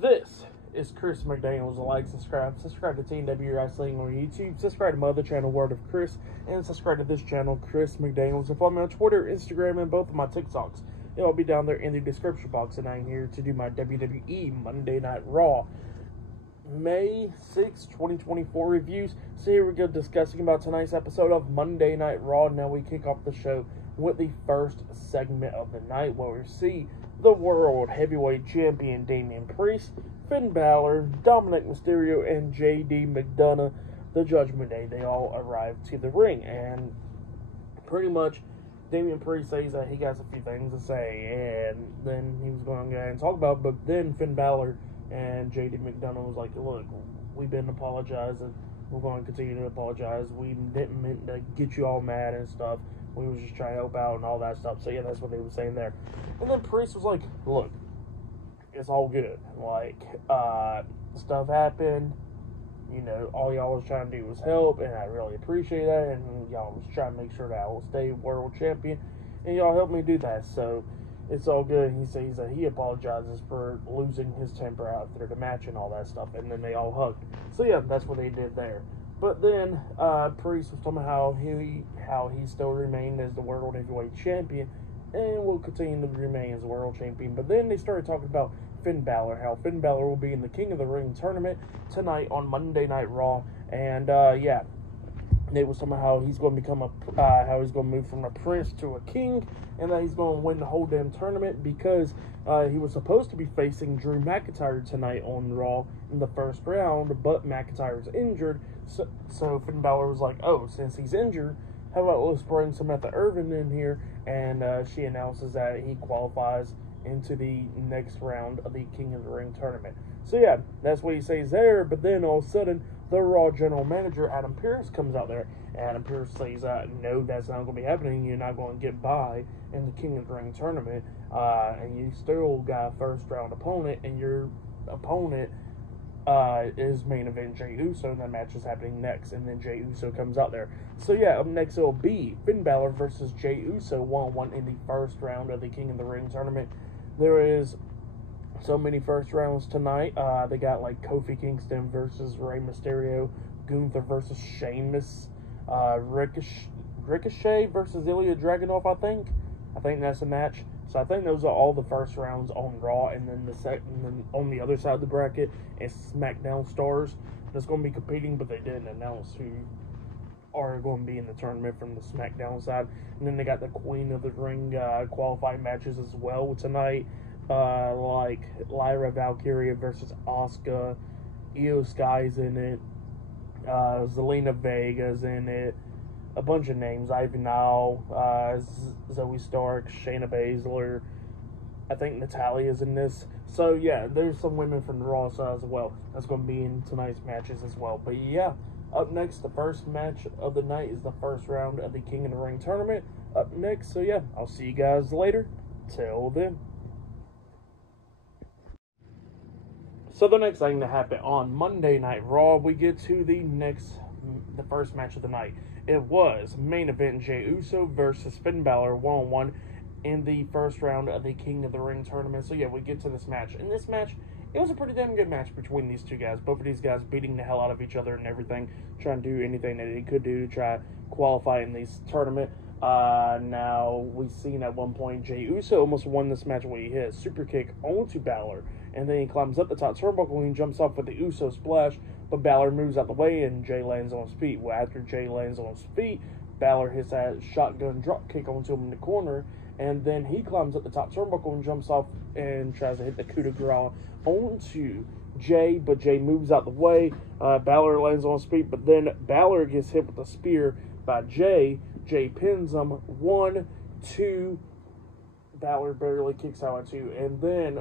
This is Chris McDaniels. Like, subscribe to TNW Wrestling on YouTube. Subscribe to my other channel, Word of Chris, and subscribe to this channel, Chris McDaniels. And follow me on Twitter, Instagram, and both of my TikToks. It'll be down there in the description box. And I'm here to do my WWE Monday Night Raw May 6, 2024 reviews. So here we go, discussing about tonight's episode of Monday Night Raw. Now we kick off the show with the first segment of the night, where we see the World Heavyweight Champion Damian Priest, Finn Balor, Dominic Mysterio, and J.D. McDonough, the Judgment Day. They all arrive to the ring, and pretty much Damian Priest says that he got a few things to say, and then he was going to go and talk about it, but then Finn Balor and J.D. McDonough was like, look, we've been apologizing, we're going to continue to apologize, we didn't mean to get you all mad and stuff, we was just trying to help out and all that stuff. So yeah, that's what they were saying there. And then Priest was like, look, it's all good. Like, stuff happened. You know, all y'all was trying to do was help, and I really appreciate that. And y'all was trying to make sure that I will stay world champion, and y'all helped me do that. So it's all good. He says that he apologizes for losing his temper after the match and all that stuff. And then they all hugged. So yeah, that's what they did there. But then Priest was talking about how he still remained as the World Heavyweight Champion and will continue to remain as the World Champion. But then they started talking about Finn Balor, how Finn Balor will be in the King of the Ring tournament tonight on Monday Night Raw. And yeah, they was talking about how he's going to become how he's going to move from a prince to a king, and that he's going to win the whole damn tournament because he was supposed to be facing Drew McIntyre tonight on Raw in the first round, but McIntyre's injured. So Finn Balor was like, oh, since he's injured, how about let's bring Samantha Irvin in here? And she announces that he qualifies into the next round of the King of the Ring tournament. So yeah, that's what he says there. But then all of a sudden, the Raw general manager, Adam Pearce, comes out there. Adam Pearce says, no, that's not going to be happening. You're not going to get by in the King of the Ring tournament. And you still got a first round opponent, and your opponent is main event Jey Uso, and that match is happening next, and then Jey Uso comes out there. So yeah, up next it'll be Finn Balor versus Jey Uso 1-1 in the first round of the King of the Ring tournament. There is so many first rounds tonight. They got like Kofi Kingston versus Rey Mysterio, Gunther versus Sheamus, Ricochet versus Ilya Dragunov, I think that's a match. So I think those are all the first rounds on Raw, and then and then on the other side of the bracket is SmackDown stars that's going to be competing, but they didn't announce who are going to be in the tournament from the SmackDown side. And then they got the Queen of the Ring qualifying matches as well tonight, like Lyra Valkyria versus Asuka, Io Sky's in it, Zelina Vega's in it, a bunch of names, Ivy Nile, Zoe Stark, Shayna Baszler, I think Natalia's in this. So yeah, there's some women from the Raw side as well that's going to be in tonight's matches as well. But yeah, up next, the first match of the night is the first round of the King of the Ring tournament. Up next, so yeah, I'll see you guys later. Till then. So the next thing to happen on Monday Night Raw, we get to the first match of the night. It was main event Jey Uso versus Finn Balor 1-on-1 in the first round of the King of the Ring tournament. So yeah, we get to this match. In this match, it was a pretty damn good match between these two guys. Both of these guys beating the hell out of each other and everything, trying to do anything that they could do to try to qualify in this tournament. Now, we've seen at one point Jey Uso almost won this match when he hit a super kick onto Balor, and then he climbs up the top turnbuckle and he jumps off with the Uso splash, but Balor moves out the way and Jey lands on his feet. Well, after Jey lands on his feet, Balor hits that shotgun drop kick onto him in the corner, and then he climbs up the top turnbuckle and jumps off and tries to hit the coup de grace onto Jey, but Jey moves out the way. Balor lands on his feet, but then Balor gets hit with a spear by Jey. Jey pins him 1, 2. Balor barely kicks out at 2, and then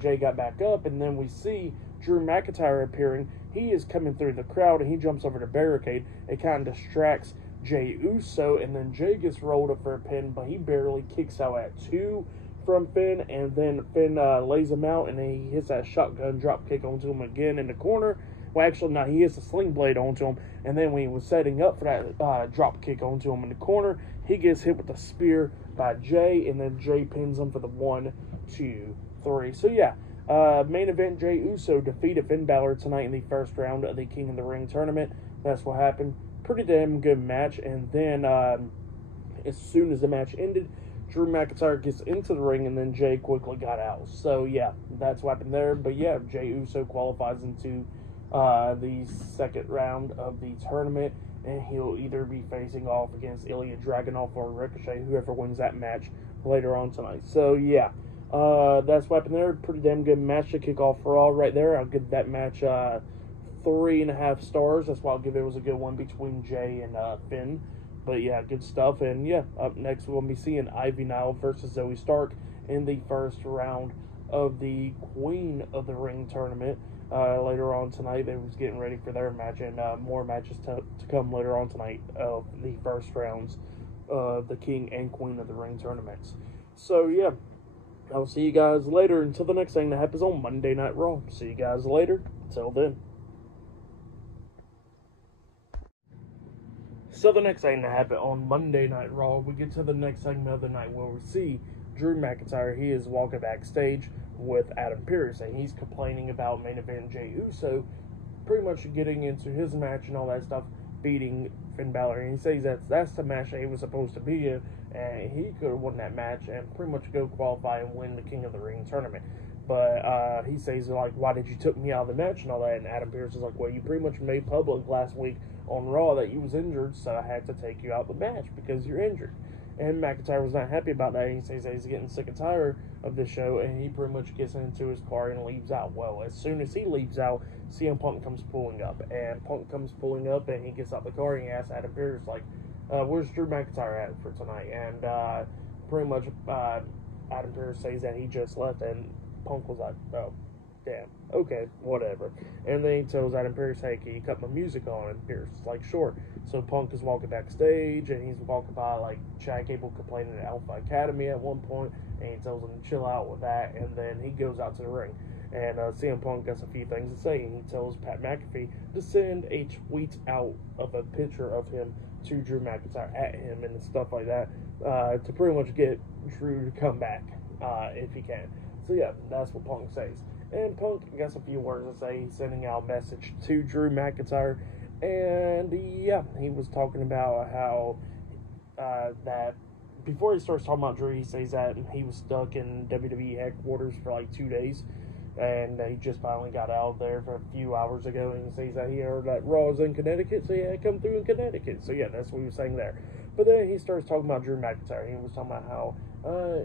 Jey got back up, and then we see Drew McIntyre appearing. He is coming through the crowd, and he jumps over the barricade. It kind of distracts Jey Uso, and then Jey gets rolled up for a pin, but he barely kicks out at 2 from Finn, and then Finn lays him out, and then he hits that shotgun drop kick onto him again in the corner. Well, actually, no, he hits a sling blade onto him, and then when he was setting up for that drop kick onto him in the corner, he gets hit with a spear by Jey, and then Jey pins him for the 1, 2, 3. So yeah, Main event, Jey Uso defeated Finn Balor tonight in the first round of the King of the Ring tournament. That's what happened. Pretty damn good match. And then as soon as the match ended, Drew McIntyre gets into the ring, and then Jey quickly got out. So, yeah, that's what happened there. But, yeah, Jey Uso qualifies into the second round of the tournament, and he'll either be facing off against Ilya Dragunov or Ricochet, whoever wins that match later on tonight. So, yeah, that's what happened there. Pretty damn good match to kick off Raw right there. I'll give that match 3.5 stars. That's why I'll give it. It was a good one between Jey and Finn. But yeah, good stuff. And yeah, up next we'll be seeing Ivy Nile versus Zoe Stark in the first round of the Queen of the Ring tournament. Later on tonight, they was getting ready for their match, and more matches to come later on tonight of the first rounds of the King and Queen of the Ring tournaments. So yeah, I'll see you guys later until the next thing that happens on Monday Night Raw. See you guys later. Till then. So the next thing that happened on Monday Night Raw, we get to the next segment of the night where we see Drew McIntyre. He is walking backstage with Adam Pearce, and he's complaining about main event Jey Uso pretty much getting into his match and all that stuff, beating Finn Balor. And he says that's the match that he was supposed to be in, and he could have won that match and pretty much go qualify and win the King of the Ring tournament. But he says, like, why did you took me out of the match and all that? And Adam Pearce is like, well, you pretty much made public last week on Raw that you was injured, so I had to take you out of the match because you're injured. And McIntyre was not happy about that. He says that he's getting sick and tired of this show, and he pretty much gets into his car and leaves out. Well, as soon as he leaves out, CM Punk comes pulling up, and Punk comes pulling up, and he gets out the car and he asks Adam Pearce, like, where's Drew McIntyre at for tonight? And pretty much Adam Pearce says that he just left, and Punk was like, oh, damn, okay, whatever. And then he tells Adam Pearce, hey, can you cut my music on? And Pearce is like, sure. So Punk is walking backstage, and he's walking by, like, Chad Gable complaining at Alpha Academy at one point, and he tells him to chill out with that, and then he goes out to the ring. And CM Punk has a few things to say, and he tells Pat McAfee to send a tweet out of a picture of him to Drew McIntyre at him and stuff like that to pretty much get Drew to come back if he can. So yeah, that's what Punk says. And Punk got a few words to say. He's sending out a message to Drew McIntyre. And yeah, he was talking about how that before he starts talking about Drew, he says that he was stuck in WWE headquarters for like 2 days. And he just finally got out of there for a few hours ago. And he says that he heard that Raw is in Connecticut, so he had to come through in Connecticut. So yeah, that's what he was saying there. But then he starts talking about Drew McIntyre. He was talking about how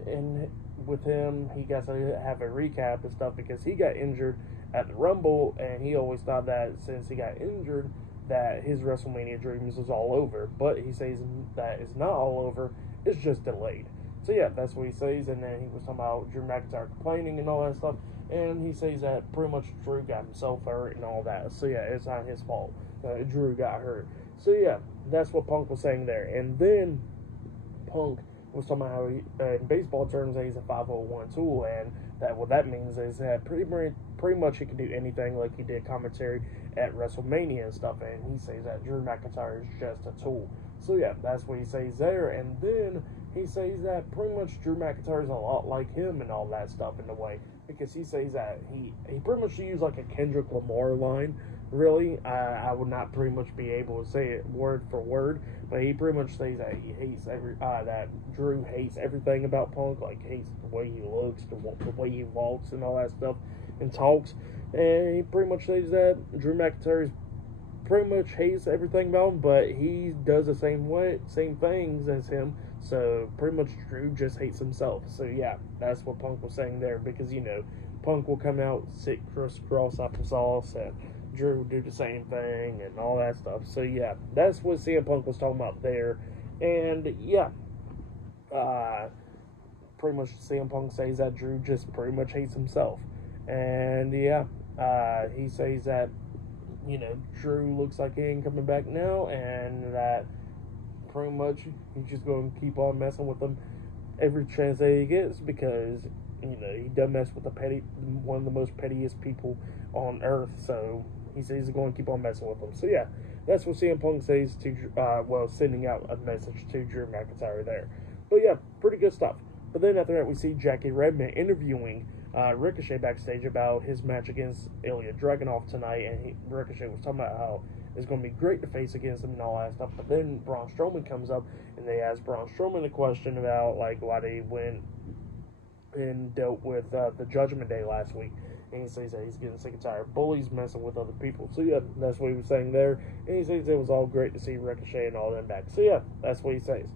and with him, he got to have a recap and stuff because he got injured at the Rumble, and he always thought that since he got injured that his WrestleMania dreams was all over. But he says that it's not all over, it's just delayed. So yeah, that's what he says. And then he was talking about Drew McIntyre complaining and all that stuff, and he says that pretty much Drew got himself hurt and all that. So yeah, it's not his fault that Drew got hurt. So yeah, that's what Punk was saying there. And then Punk was talking about how he, in baseball terms, he's a 501 tool, and that what that means is that pretty much he can do anything, like he did commentary at WrestleMania and stuff. And he says that Drew McIntyre is just a tool. So yeah, that's what he says there. And then he says that pretty much Drew McIntyre is a lot like him and all that stuff in a way, because he says that he pretty much used like a Kendrick Lamar line. Really, I would not pretty much be able to say it word for word, but he pretty much says that he hates that Drew hates everything about Punk, like hates the way he looks, the way he walks and all that stuff and talks. And he pretty much says that Drew McIntyre pretty much hates everything about him, but he does the same things as him. So pretty much Drew just hates himself. So yeah, that's what Punk was saying there, because you know Punk will come out, sit crisscross applesauce, and Drew will do the same thing and all that stuff. So yeah, that's what CM Punk was talking about there. And yeah, pretty much CM Punk says that Drew just pretty much hates himself. And yeah, he says that, you know, Drew looks like he ain't coming back now, and that pretty much he's just going to keep on messing with him every chance that he gets, because, you know, he does mess with one of the most pettiest people on earth. So he says he's going to keep on messing with him. So yeah, that's what CM Punk says to, sending out a message to Drew McIntyre there. But yeah, pretty good stuff. But then after that, we see Jackie Redmond interviewing Ricochet backstage about his match against Ilya Dragunov tonight, and Ricochet was talking about how it's going to be great to face against him and all that stuff. But then Braun Strowman comes up, and they ask Braun Strowman a question about like why they went and dealt with the Judgment Day last week. And he says that he's getting sick and tired of bullies messing with other people. So yeah, that's what he was saying there. And he says it was all great to see Ricochet and all them back. So yeah, that's what he says.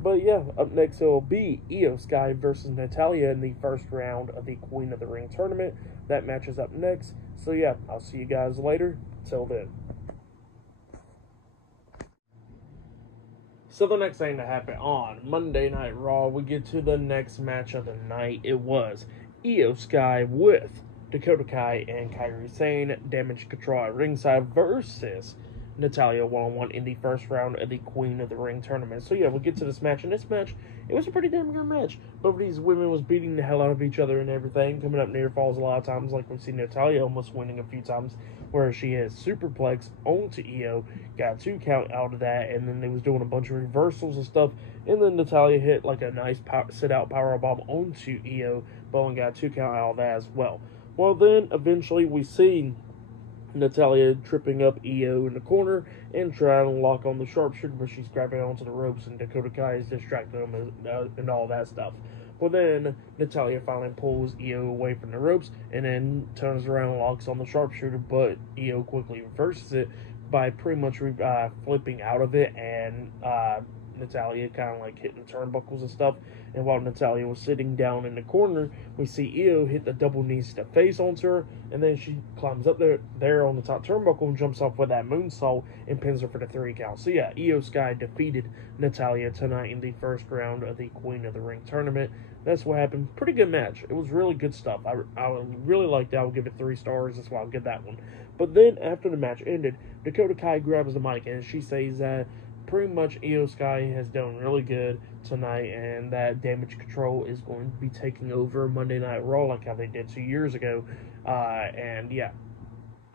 But yeah, up next it will be Io Sky versus Natalya in the first round of the Queen of the Ring tournament. That match is up next. So yeah, I'll see you guys later. Till then. So the next thing to happen on Monday Night Raw, we get to the next match of the night. It was Io Sky with Dakota Kai and Kairi Sane, Damage Control at ringside versus Natalya one-on-one in the first round of the Queen of the Ring tournament. So yeah, we'll get to this match. And this match, it was a pretty damn good match. Both of these women was beating the hell out of each other and everything, coming up near falls a lot of times, like we've seen Natalya almost winning a few times, where she has superplex onto Io, got 2 count out of that, and then they was doing a bunch of reversals and stuff, and then Natalya hit like a nice sit-out powerbomb onto Io, but only got 2 count out of that as well. Well, then eventually we see Natalya tripping up Io in the corner and trying to lock on the sharpshooter, but she's grabbing onto the ropes, and Dakota Kai is distracting them and all that stuff. Well, then Natalya finally pulls Io away from the ropes and then turns around and locks on the sharpshooter, but Io quickly reverses it by pretty much flipping out of it, and Natalya kind of like hitting the turnbuckles and stuff. And while Natalya was sitting down in the corner, we see Io hit the double knees to face onto her, and then she climbs up there on the top turnbuckle and jumps off with that moonsault and pins her for the 3 count. So yeah, Io Sky defeated Natalya tonight in the first round of the Queen of the Ring tournament. That's what happened. Pretty good match. It was really good stuff. I really liked it. I'll give it 3 stars. That's why I'll give that one. But then after the match ended, Dakota Kai grabs the mic and she says that pretty much Io Sky has done really good tonight, and that Damage Control is going to be taking over Monday Night Raw like how they did 2 years ago. And yeah,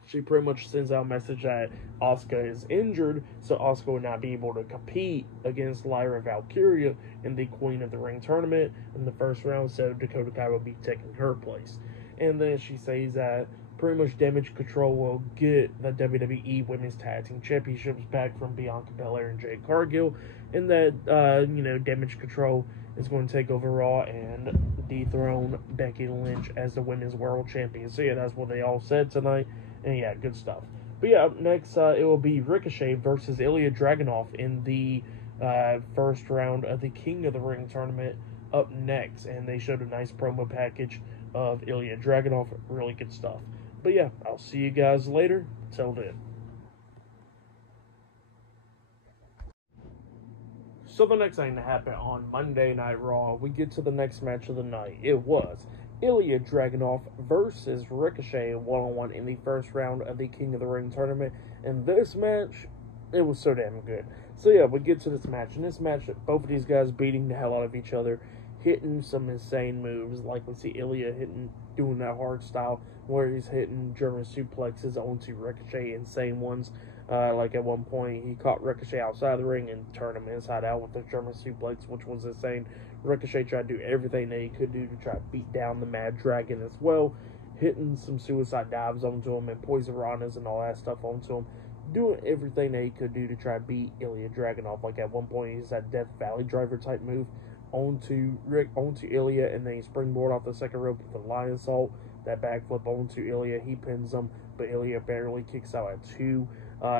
she pretty much sends out a message that Asuka is injured, so Asuka will not be able to compete against Lyra Valkyria in the Queen of the Ring tournament in the first round, so Dakota Kai will be taking her place. And then she says that pretty much Damage Control will get the WWE Women's Tag Team Championships back from Bianca Belair and Jade Cargill, and that, Damage Control is going to take over Raw and dethrone Becky Lynch as the Women's World Champion. So yeah, that's what they all said tonight, and yeah, good stuff. But yeah, up next, it will be Ricochet versus Ilya Dragunov in the first round of the King of the Ring tournament up next, and they showed a nice promo package of Ilya Dragunov. Really good stuff. But yeah, I'll see you guys later. Till then. So the next thing to happen on Monday Night Raw, we get to the next match of the night. It was Ilya Dragunov versus Ricochet one-on-one in the first round of the King of the Ring tournament. And this match, it was so damn good. So yeah, we get to this match. In this match, both of these guys beating the hell out of each other, hitting some insane moves, like we see Ilya doing that hard style where he's hitting German suplexes onto Ricochet, insane ones. Like at one point, he caught Ricochet outside the ring and turned him inside out with the German suplex, which was insane. Ricochet tried to do everything that he could do to try to beat down the Mad Dragon as well, hitting some suicide dives onto him and poison ranas and all that stuff onto him, doing everything that he could do to try to beat Ilya Dragunov. Like at one point, he's that Death Valley Driver type move onto Ilya, and then he springboard off the second rope with a lion salt. That backflip onto Ilya, he pins him, but Ilya barely kicks out at 2.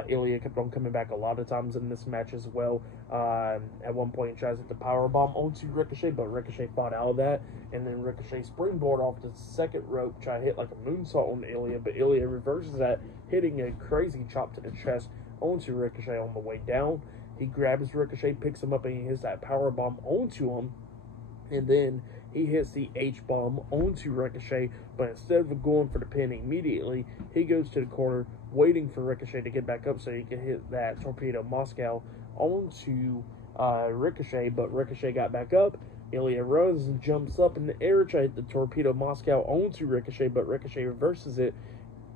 Ilya kept on coming back a lot of times in this match as well. At one point, he tries to hit the powerbomb onto Ricochet, but Ricochet fought out of that, and then Ricochet springboard off the second rope, try to hit like a moonsault on Ilya, but Ilya reverses that, hitting a crazy chop to the chest onto Ricochet on the way down. He grabs Ricochet, picks him up, and he hits that powerbomb onto him, and then he hits the H-bomb onto Ricochet, but instead of going for the pin immediately, he goes to the corner, waiting for Ricochet to get back up so he can hit that Torpedo Moscow onto Ricochet, but Ricochet got back up. Ilya runs and jumps up in the air, try to hit the Torpedo Moscow onto Ricochet, but Ricochet reverses it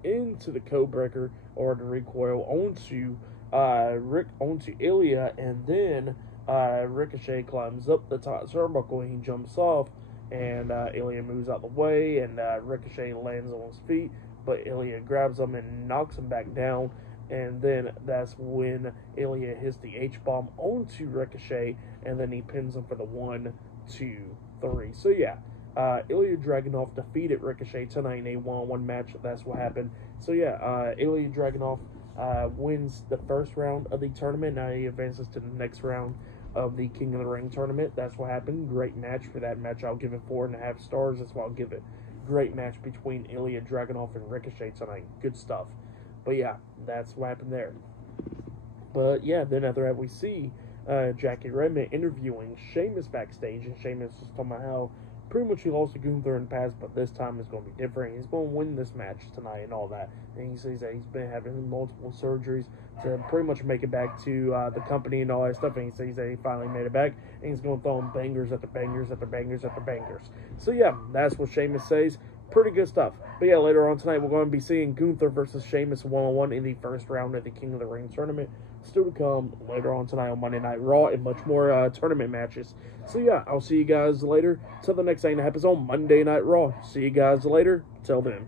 into the code breaker, or the recoil onto Ilya, and then Ricochet climbs up the top turnbuckle and he jumps off, and Ilya moves out the way, and Ricochet lands on his feet, but Ilya grabs him and knocks him back down, and then that's when Ilya hits the H-bomb onto Ricochet, and then he pins him for the 1, 2, 3. So yeah, Ilya Dragunov defeated Ricochet tonight in a one-on-one match. That's what happened. So yeah, Ilya Dragunov wins the first round of the tournament. Now he advances to the next round of the King of the Ring tournament. That's what happened. Great match. For that match, I'll give it 4.5 stars. That's what I'll give it. Great match between Ilya Dragunov and Ricochet tonight. Good stuff. But yeah, that's what happened there. But yeah, then after that, we see Jackie Redmond interviewing Sheamus backstage, and Sheamus was talking about how pretty much he lost to Gunther in the past, but this time it's going to be different. He's going to win this match tonight and all that. And he says that he's been having multiple surgeries to pretty much make it back to the company and all that stuff. And he says that he finally made it back, and he's going to throw him bangers after bangers after bangers after bangers. So yeah, that's what Sheamus says. Pretty good stuff. But yeah, later on tonight, we're going to be seeing Gunther versus Sheamus one-on-one in the first round of the King of the Ring tournament. Still to come later on tonight on Monday Night Raw, and much more tournament matches. So yeah, I'll see you guys later. Till the next thing that happens on Monday Night Raw. See you guys later. Till then.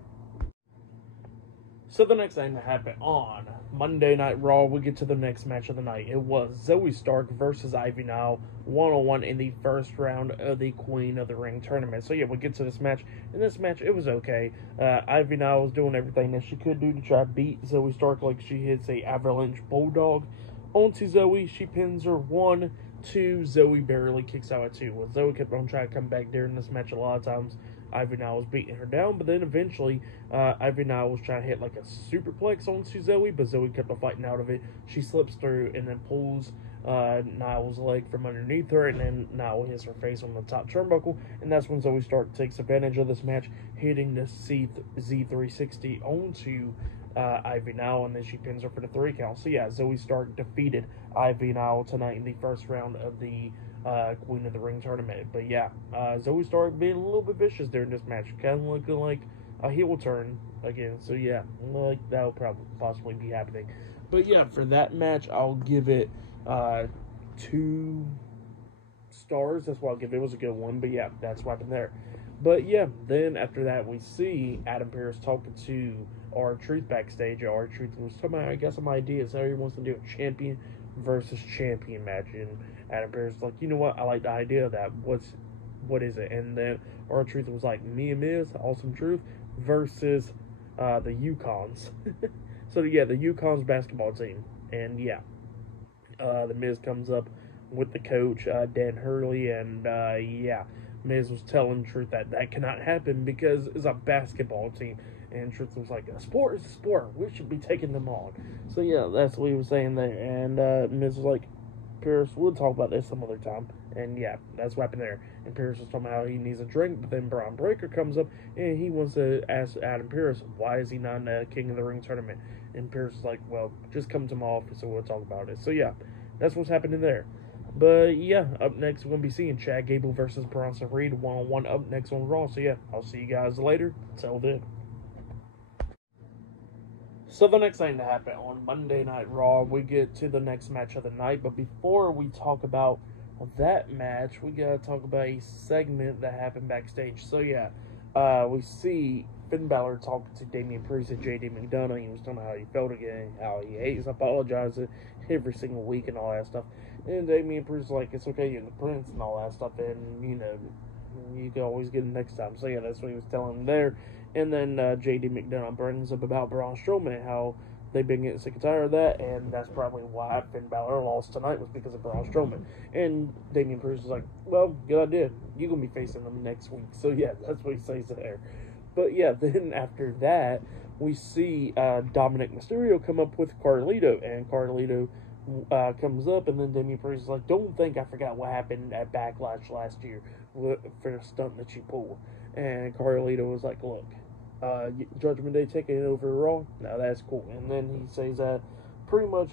So the next thing that happened on Monday Night Raw, we get to the next match of the night. It was Zoe Stark versus Ivy Nile, one-on-one in the first round of the Queen of the Ring tournament. So yeah, we get to this match. In this match, it was okay. Ivy Nile was doing everything that she could do to try to beat Zoe Stark. Like, she hits a avalanche bulldog onto Zoe. She pins her 1, 2. Zoe barely kicks out at 2. Well, Zoe kept on trying to come back during this match a lot of times. Ivy Nile was beating her down, but then eventually Ivy Nile was trying to hit like a superplex onto Zoe, but Zoe kept on fighting out of it. She slips through and then pulls Nile's leg from underneath her, and then Nile hits her face on the top turnbuckle, and that's when Zoe Stark takes advantage of this match, hitting the Z360 onto Ivy Nile, and then she pins her for the 3 count. So yeah, Zoe Stark defeated Ivy Nile tonight in the first round of the Queen of the Ring tournament. But yeah, Zoe Stark being a little bit vicious during this match, kind of looking like a heel turn again. So yeah, like that'll probably possibly be happening. But yeah, for that match, I'll give it 2 stars. That's what I'll give it. It was a good one. But yeah, that's what happened there. But yeah, then after that, we see Adam Pearce talking to R-Truth backstage. R-Truth was talking about, I got some ideas how he wants to do a champion versus champion match, and Adam Pearce was like, you know what, I like the idea of that. What is it? And then R-Truth was like, me and Miz, Awesome Truth versus the Yukons. So yeah, the Yukons basketball team, and yeah, the Miz comes up with the coach Dan Hurley, and yeah, Miz was telling Truth that that cannot happen because it's a basketball team. And Truth was like, a sport is a sport. We should be taking them on. So yeah, that's what he was saying there. And Miz was like, Pearce, we'll talk about this some other time. And yeah, that's what happened there. And Pearce was talking about how he needs a drink. But then Braun Breaker comes up and he wants to ask Adam Pearce, why is he not in the King of the Ring tournament? And Pearce is like, well, just come to my office and we'll talk about it. So yeah, that's what's happening there. But yeah, up next we're going to be seeing Chad Gable versus Bronson Reed one-on-one up next on Raw. So yeah, I'll see you guys later. Till then. So the next thing to happen on Monday Night Raw, we get to the next match of the night. But before we talk about that match, we got to talk about a segment that happened backstage. So yeah, we see Finn Balor talking to Damian Priest and JD McDonough. He was telling how he felt again, how he hates apologizing every single week and all that stuff. And Damian Priest is like, it's okay, you're the prince and all that stuff, and you know, you can always get it next time. So yeah, that's what he was telling him there. And then JD McDonough brings up about Braun Strowman, how they've been getting sick and tired of that, and that's probably why Finn Balor lost tonight, was because of Braun Strowman. And Damian Priest is like, well, good idea. You're going to be facing them next week. So yeah, that's what he says there. But yeah, then after that, we see Dominic Mysterio come up with Carlito, and Carlito comes up, and then Damian Priest is like, don't think I forgot what happened at Backlash last year for the stunt that you pulled. And Carlito was like, look, Judgment Day taking it over Raw, now that's cool. And then he says that pretty much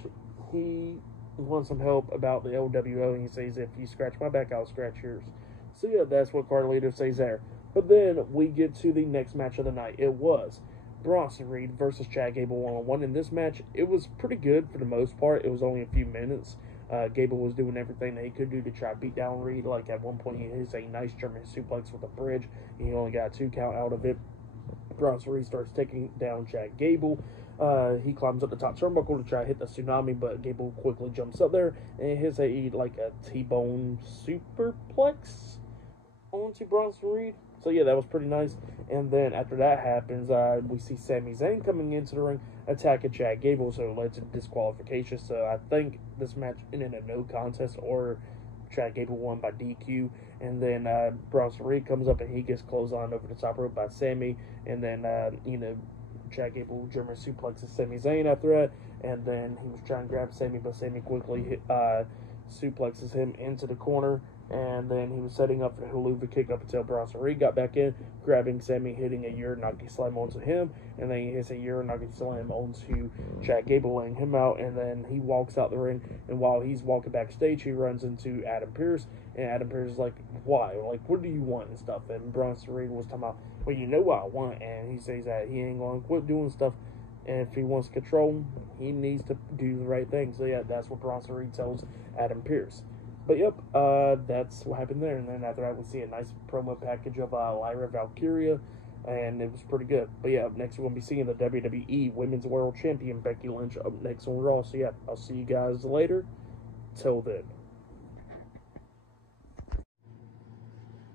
he wants some help about the LWO, and he says, if you scratch my back, I'll scratch yours. So yeah, that's what Carlito says there. But then we get to the next match of the night. It was Bronson Reed versus Chad Gable one-on-one. In this match, it was pretty good for the most part. It was only a few minutes. Gable was doing everything that he could do to try to beat down Reed. Like at one point, he hits a nice German suplex with a bridge. He only got a 2 count out of it. Bronson Reed starts taking down Chad Gable. He climbs up the top turnbuckle to try to hit the tsunami, but Gable quickly jumps up there and hits a T-bone superplex onto Bronson Reed. So yeah, that was pretty nice. And then after that happens, we see Sami Zayn coming into the ring, attacking Chad Gable, so it led to disqualification. So I think this match ended in a no contest, or Chad Gable won by DQ. And then Bronson Reed comes up and he gets clotheslined over the top rope by Sami. And then Chad Gable German suplexes Sami Zayn after that. And then he was trying to grab Sami, but Sami quickly suplexes him into the corner. And then he was setting up for the Helluva Kick up until Bronson Reed got back in, grabbing Sami, hitting a Uranage Slam onto him, and then he hits a Uranage Slam onto Chad Gable, laying him out, and then he walks out the ring, and while he's walking backstage, he runs into Adam Pearce, and Adam Pearce is like, why? Like, what do you want and stuff? And Bronson Reed was talking about, well, you know what I want, and he says that he ain't going to quit doing stuff, and if he wants control, he needs to do the right thing. So yeah, that's what Bronson Reed tells Adam Pearce. But yep, that's what happened there. And then after that, we see a nice promo package of Lyra Valkyria, and it was pretty good. But yeah, up next we're going to be seeing the WWE Women's World Champion Becky Lynch up next on Raw. So yeah, I'll see you guys later. Till then.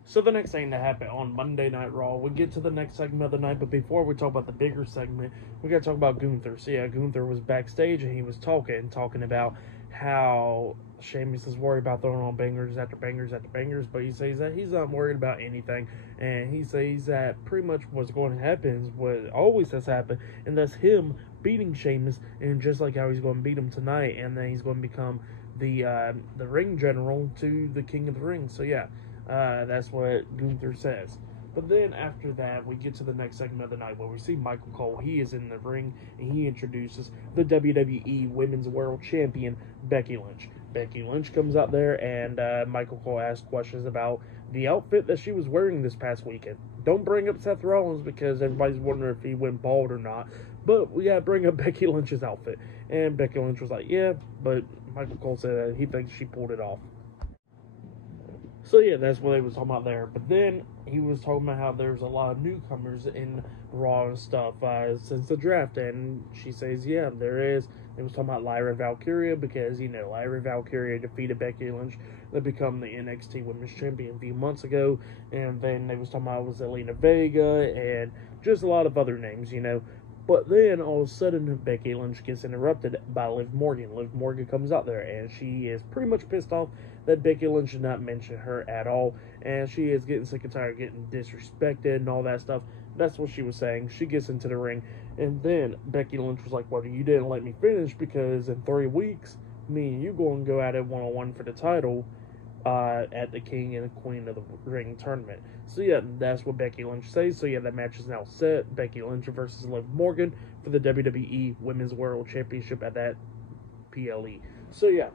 So the next thing that happened on Monday Night Raw, we get to the next segment of the night, but before we talk about the bigger segment, we got to talk about Gunther. So yeah, Gunther was backstage and he was talking about how Sheamus is worried about throwing on bangers after bangers after bangers, but he says that he's not worried about anything, and he says that pretty much what's going to happen is what always has happened, and that's him beating Sheamus, and just like how he's going to beat him tonight, and then he's going to become the ring general to the King of the Ring. So yeah, that's what Gunther says. But then after that, we get to the next segment of the night where we see Michael Cole. He is in the ring, and he introduces the WWE Women's World Champion, Becky Lynch. Becky Lynch comes out there, and Michael Cole asks questions about the outfit that she was wearing this past weekend. Don't bring up Seth Rollins because everybody's wondering if he went bald or not. But we gotta bring up Becky Lynch's outfit. And Becky Lynch was like, yeah, but Michael Cole said that he thinks she pulled it off. So yeah, that's what they was talking about there. But then he was talking about how there's a lot of newcomers in Raw and stuff since the draft, and she says, yeah, there is. They was talking about Lyra Valkyria because, you know, Lyra Valkyria defeated Becky Lynch to become the NXT Women's Champion a few months ago, and then they was talking about Zelina Vega and just a lot of other names, you know. But then, all of a sudden, Becky Lynch gets interrupted by Liv Morgan. Liv Morgan comes out there, and she is pretty much pissed off that Becky Lynch did not mention her at all. And she is getting sick and tired of getting disrespected and all that stuff. That's what she was saying. She gets into the ring, and then Becky Lynch was like, well, you didn't let me finish because in 3 weeks, me and you going to go at it one-on-one for the title at the King and the Queen of the Ring tournament. So yeah, that's what Becky Lynch says. So yeah, that match is now set. Becky Lynch versus Liv Morgan for the WWE Women's World Championship at that PLE. So yeah,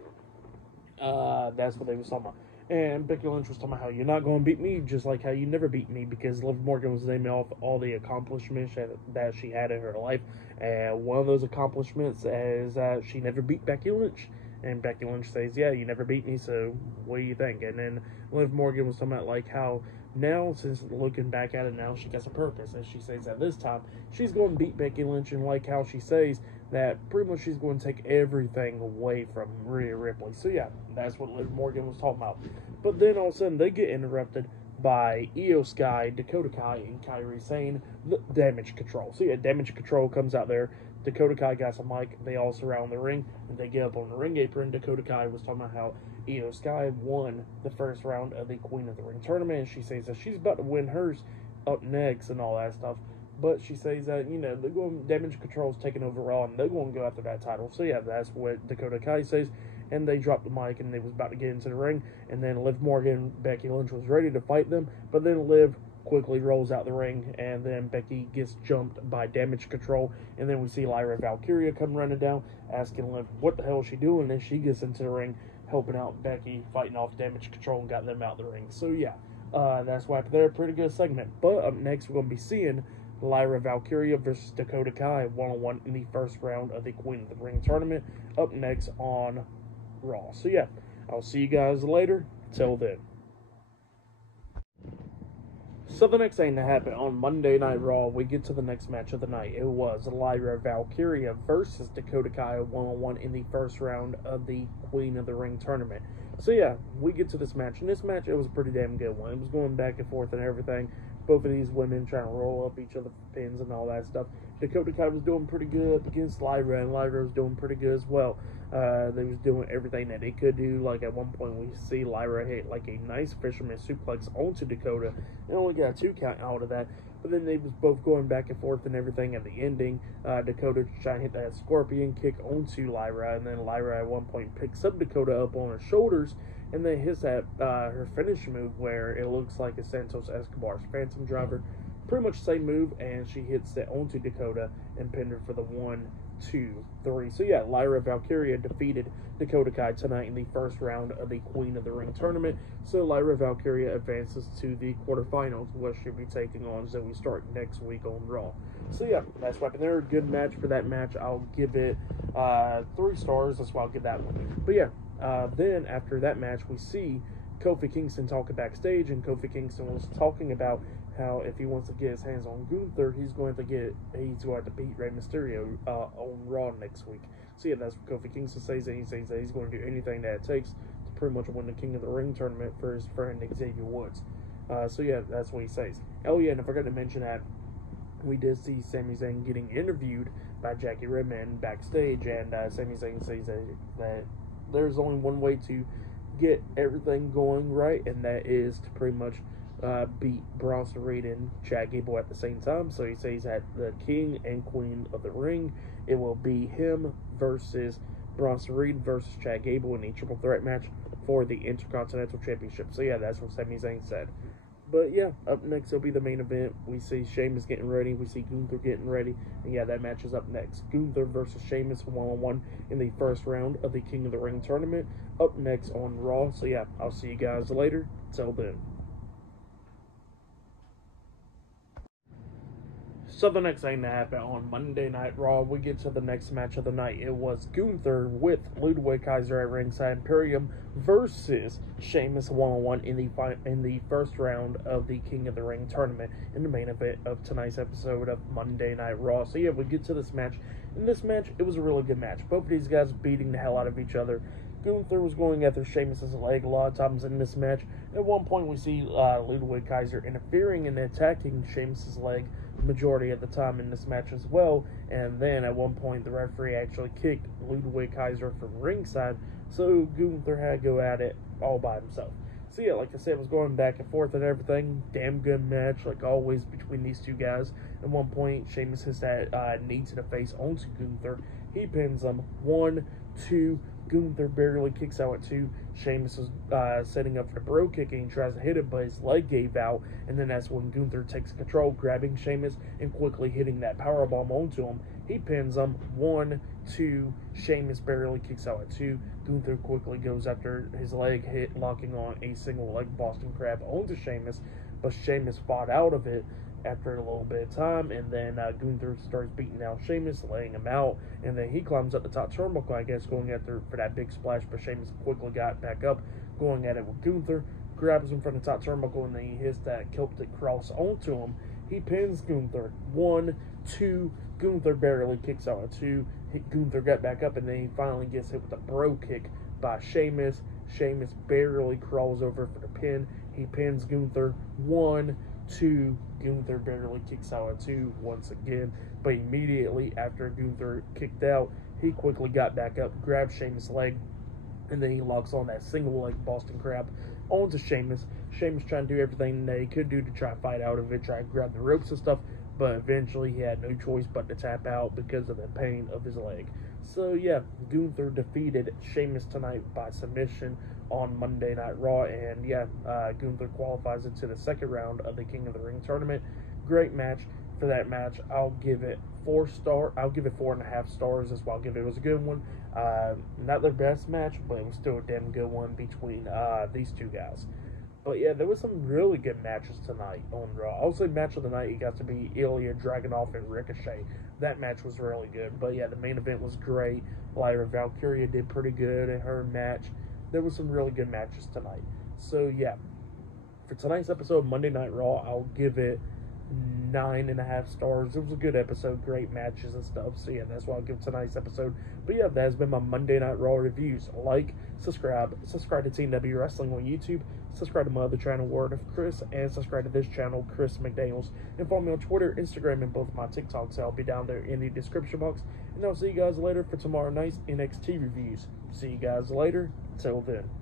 that's what they was talking about. And Becky Lynch was talking about how you're not going to beat me, just like how you never beat me, because Liv Morgan was naming off all the accomplishments that she had in her life. And one of those accomplishments is that she never beat Becky Lynch. And Becky Lynch says, yeah, you never beat me, so what do you think? And then Liv Morgan was talking about like how now, since looking back at it now, she got some purpose. And she says that this time, she's going to beat Becky Lynch, and like how she says that pretty much she's going to take everything away from Rhea Ripley. So yeah, that's what Liv Morgan was talking about. But then all of a sudden, they get interrupted by Io Sky, Dakota Kai, and Kairi Sane, the Damage Control. So yeah, Damage Control comes out there. Dakota Kai got some mic. They all surround the ring, and they get up on the ring apron. Dakota Kai was talking about how Io Sky won the first round of the Queen of the Ring tournament, and she says that she's about to win hers up next and all that stuff. But she says that, you know, they're going, Damage Control's taking over Raw, and they're going to go after that title. So yeah, that's what Dakota Kai says. And they dropped the mic, and they was about to get into the ring. And then Liv Morgan, Becky Lynch was ready to fight them, but then Liv quickly rolls out the ring, and then Becky gets jumped by Damage Control, and then we see Lyra Valkyria come running down, asking Liv what the hell is she doing, and she gets into the ring, helping out Becky, fighting off Damage Control, and got them out the ring. So yeah, that's why they're a pretty good segment. But up next, we're going to be seeing Lyra Valkyria versus Dakota Kai one-on-one in the first round of the Queen of the Ring tournament, up next on Raw. So yeah, I'll see you guys later. Till then. So the next thing that happened on Monday Night Raw, we get to the next match of the night. It was Lyra Valkyria versus Dakota Kai one-on-one in the first round of the Queen of the Ring tournament. So yeah, we get to this match. And this match, it was a pretty damn good one. It was going back and forth and everything. Both of these women trying to roll up each other for pins and all that stuff. Dakota Kai was doing pretty good up against Lyra, and Lyra was doing pretty good as well. They was doing everything that they could do. Like at one point we see Lyra hit like a nice fisherman suplex onto Dakota and only got a 2 count out of that. But then they was both going back and forth and everything at the ending. Dakota trying to hit that scorpion kick onto Lyra, and then Lyra at one point picks up Dakota up on her shoulders and then hits that her finish move where it looks like a Santos Escobar's Phantom Driver. Pretty much the same move, and she hits that onto Dakota and pinned her for the 1, 2, 3. So yeah, Lyra Valkyria defeated Dakota Kai tonight in the first round of the Queen of the Ring tournament. So Lyra Valkyria advances to the quarterfinals, where she'll be taking on Zoe Stark next week on Raw. So yeah, that's what happened there. Good match for that match. I'll give it 3 stars. That's why I'll give that one. But yeah, then after that match, we see Kofi Kingston talking backstage, and Kofi Kingston was talking about how if he wants to get his hands on Gunther, he's going to have to beat Rey Mysterio on Raw next week. So yeah, that's what Kofi Kingston says, and he says that he's going to do anything that it takes to pretty much win the King of the Ring tournament for his friend Xavier Woods. So yeah, that's what he says. Oh yeah, and I forgot to mention that we did see Sami Zayn getting interviewed by Jackie Redman backstage, and Sami Zayn says that there's only one way to get everything going right, and that is to pretty much beat Bronson Reed and Chad Gable at the same time. So he says that the King and Queen of the Ring, it will be him versus Bronson Reed versus Chad Gable in a triple threat match for the Intercontinental Championship. So yeah, that's what Sami Zayn said. But yeah, up next will be the main event. We see Sheamus getting ready. We see Gunther getting ready. And yeah, that match is up next. Gunther versus Sheamus one-on-one in the first round of the King of the Ring tournament. Up next on Raw. So yeah, I'll see you guys later. Till then. So the next thing that happened on Monday Night Raw, we get to the next match of the night. It was Gunther with Ludwig Kaiser at ringside Imperium versus Sheamus one-on-one in the first round of the King of the Ring tournament in the main event of tonight's episode of Monday Night Raw. So yeah, we get to this match. In this match, it was a really good match. Both of these guys beating the hell out of each other. Gunther was going after Sheamus' leg a lot of times in this match. At one point, we see Ludwig Kaiser interfering and attacking Sheamus' leg the majority of the time in this match as well. And then at one point, the referee actually kicked Ludwig Kaiser from ringside, so Gunther had to go at it all by himself. So yeah, like I said, it was going back and forth and everything. Damn good match, like always, between these two guys. At one point, Sheamus hits that knee to the face onto Gunther. He pins him. 1, 2. Gunther barely kicks out at 2. Sheamus is setting up for the bro kick, and he tries to hit it, but his leg gave out. And then that's when Gunther takes control, grabbing Sheamus and quickly hitting that powerbomb onto him. He pins him. 1, 2. Sheamus barely kicks out at 2. Gunther quickly goes after his leg hit, locking on a single leg Boston Crab onto Sheamus, but Sheamus fought out of it after a little bit of time, and then Gunther starts beating out Sheamus, laying him out, and then he climbs up the top turnbuckle, I guess, going after for that big splash, but Sheamus quickly got back up, going at it with Gunther, grabs him from the top turnbuckle, and then he hits that Celtic cross onto him. He pins Gunther. 1, 2. Gunther barely kicks out at 2. Gunther got back up, and then he finally gets hit with a bro kick by Sheamus. Sheamus barely crawls over for the pin. He pins Gunther. 1, 2. Gunther barely kicks out at 2 once again, but immediately after Gunther kicked out, he quickly got back up, grabbed Sheamus' leg, and then he locks on that single leg Boston Crab onto Sheamus. Sheamus trying to do everything that he could do to try to fight out of it, try to grab the ropes and stuff, but eventually he had no choice but to tap out because of the pain of his leg. So yeah, Gunther defeated Sheamus tonight by submission on Monday Night Raw, and yeah, Gunther qualifies into the second round of the King of the Ring tournament. Great match. For that match, I'll give it 4 stars. I'll give it 4.5 stars. That's why I'll give it. It was a good one. Not their best match, but it was still a damn good one between these two guys. But yeah, there was some really good matches tonight on Raw. I would say match of the night, it got to be Ilya, Dragunov, and Ricochet. That match was really good. But yeah, the main event was great. Lyra Valkyria did pretty good in her match. There was some really good matches tonight. So yeah, for tonight's episode of Monday Night Raw, I'll give it 9.5 stars. It was a good episode, great matches and stuff. So yeah, that's why I'll give tonight's episode. But yeah, that has been my Monday Night Raw reviews. Like, subscribe to Team W Wrestling on YouTube, subscribe to my other channel, Word of Chris, and subscribe to this channel, Chris McDaniels. And follow me on Twitter, Instagram, and both of my TikToks. I'll be down there in the description box. And I'll see you guys later for tomorrow night's NXT reviews. See you guys later. Till then.